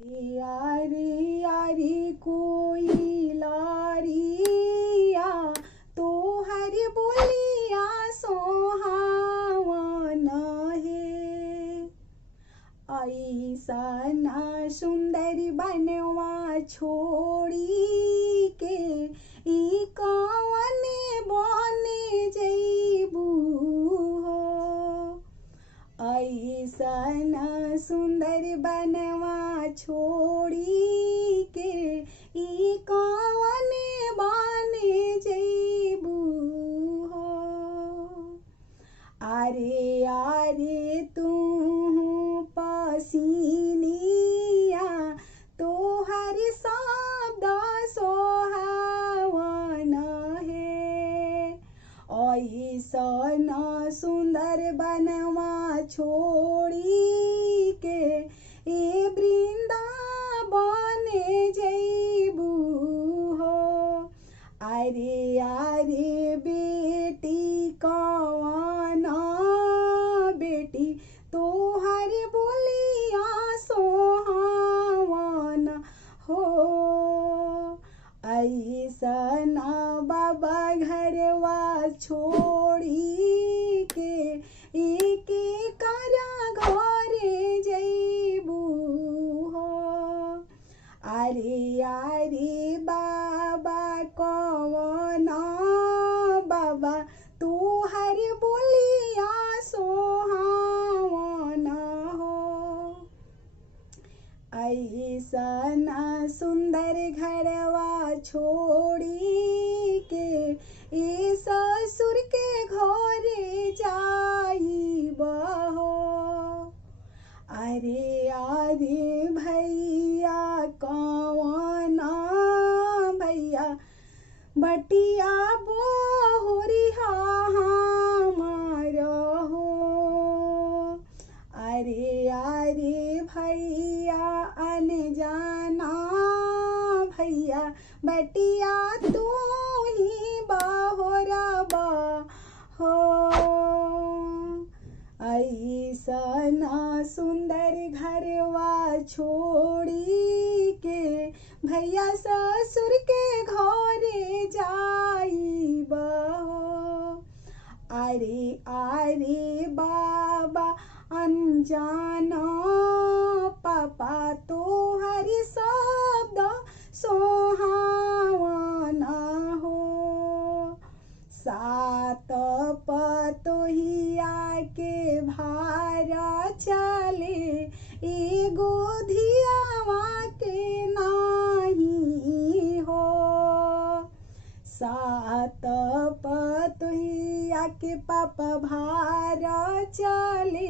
यारी यारी कोई लारिया तो हर बोलिया सोहावन है। ऐसन सुंदरी बनवा छोड़ी के ई कौन बने जैबू हो। ऐसन सुंदर बनवा छोड़ी के ई कौन बने जैबू हो। अरे अरे तू पसीनिया तोहर शब्द सोहावन है। ऐसन सुंदर बनवा छोड़ी के ए वृंदावन जैबू हो। अरे अरे बेटी कौन बेटी तोहर बोलिया सोहावन हो। ऐसन बाबा घरवा छोड़ी के एक करा घरे जैबू हो। अरे अरे बाबा कौन बाबा तोहर बोलिया सोहावन हो। ऐसन सुंदर घरवा छोड़ी के ए ससुर के घरे जाइब हो। अरे अरे भैया कौन भैया बटिया बोहरिया हमार हो। अरे अरे भैया अनजाना भैया बटिया तू ही बहोरबा हो। ऐसन सुंदर घरवा छोड़ी के भैया ससुर के घरे जाइब हो। अरे अरे बाबा अनजाना पापा तोहर शब्द सोहावन हो। सात पतोहिया के भारा चले एगो धियावा के नाही हो। सात पतोहिया के पापा भारा चले